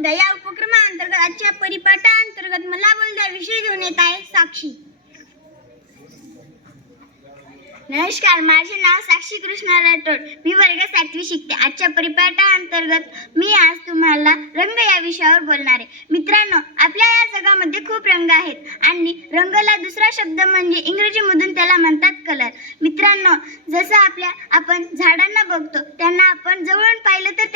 उद्या या उपक्रमाअंतर्गत आजच्या परिपाठाअंतर्गत मला बोलता विषय घेऊन येत आहे साक्षी. नमस्कार माझे नाव साक्षी कृष्णा राठोड. मी वर्ग सातवी शिकते. आजच्या परिपाठाअंतर्गत मी आज तुम्हाला रंग या विषयावर बोलणार आहे. मित्रांनो आपल्या या जगामध्ये खूप रंग आहेत आणि रंगला दुसरा शब्द म्हणजे इंग्रजीमधून त्याला म्हणतात कलर मित्रांनो जसं आपल्या आपण झाडांना बघतो त्यांना आपण जवळून पाहिलं तर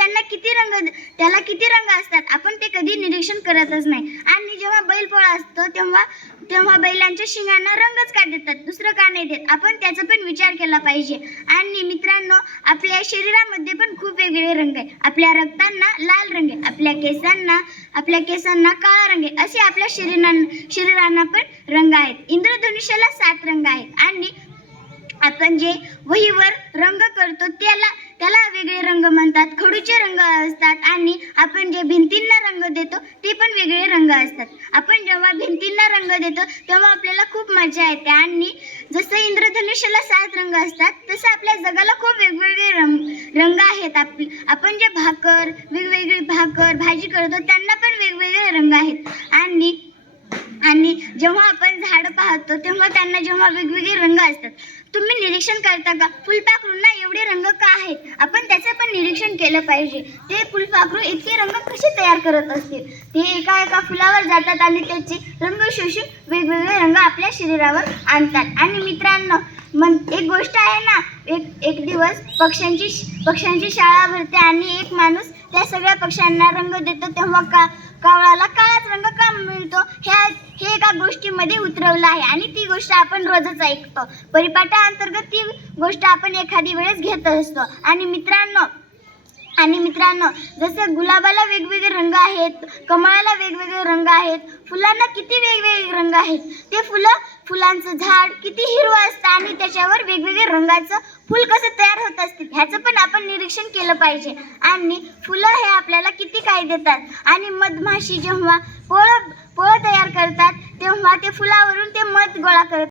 किती रंग त्याला किती रंग असतात आपण ते कधी निरीक्षण करतच नाही. आणि जेव्हा बैलपोळा असतो तेव्हा तेव्हा बैलांच्या शिंगांना रंगच का देतात? दुसरं का नाही देत? आपण त्याचा पण विचार केला पाहिजे. आणि मित्रांनो आपल्या शरीरामध्ये पण खूप वेगवेगळे रंग आहे. आपल्या रक्तांना लाल रंग आहे आपल्या केसांना आपल्या केसांना काळा रंग आहे. असे आपल्या शरीरांना शरीरांना पण रंग आहेत. इंद्रधनुष्याला सात रंग आहेत. आणि आपण जे वहीवर रंग करतो. त्याला त्याला वेगळे रंग म्हणतात. खडूचे रंग असतात आणि आपण जे भिंतींना रंग देतो ते पण वेगळे रंग असतात. आपण जेव्हा भिंतींना रंग देतो तेव्हा आपल्याला खूप मजा येते. आणि जसं इंद्रधनुष्याला सात रंग असतात तसं आपल्या जगाला खूप वेगवेगळे रंग रंग आहेत. आप आपण जे भाकर वेगवेगळी भाकर भाजी करतो त्यांना पण वेगवेगळे रंग आहेत. आणि आणि जेव्हा आपण झाडं पाहतो तेव्हा त्यांना जेव्हा वेगवेगळे रंग असतात. तुम्ही निरीक्षण करता का? फुलपाखरूंना एवढे रंग का आहेत? आपण त्याचं पण निरीक्षण केलं पाहिजे. ते फुलपाखरू इतके रंग कसे तयार करत असतील? ते एका एका फुलावर जातात आणि त्याचे रंग शोषून वेगवेगळे रंग आपल्या शरीरावर आणतात. आणि मित्रांनो मग एक गोष्ट आहे ना एक एक दिवस पक्ष्यांची पक्ष्यांची शाळा भरते आणि एक माणूस त्या सगळ्या पक्ष्यांना रंग देतो तेव्हा का कावळाला काळाच रंग का मिळतो? ह्या हे एका गोष्टीमध्ये उतरवलं आहे आणि ती गोष्ट आपण रोजच ऐकतो. परिपाठाअंतर्गत ती गोष्ट आपण एखादी वेळेस घेत असतो. आणि मित्रांनो आणि मित्रांनो जसं गुलाबाला वेगवेगळे रंग आहेत कमळाला वेगवेगळे रंग आहेत फुलांना किती वेगवेगळे रंग आहेत ते फुलं फुलांचं झाड किती हिरवं असतं आणि त्याच्यावर वेगवेगळे रंगाचं फुल कसं तयार होत असते ह्याचं पण आपण निरीक्षण केलं पाहिजे. आणि फुलं हे आपल्याला किती काय देतात? आणि मधमाशी जेव्हा पोळं पोळं तयार करतात तेव्हा ते फुलावरून ते मध गोळा करतात.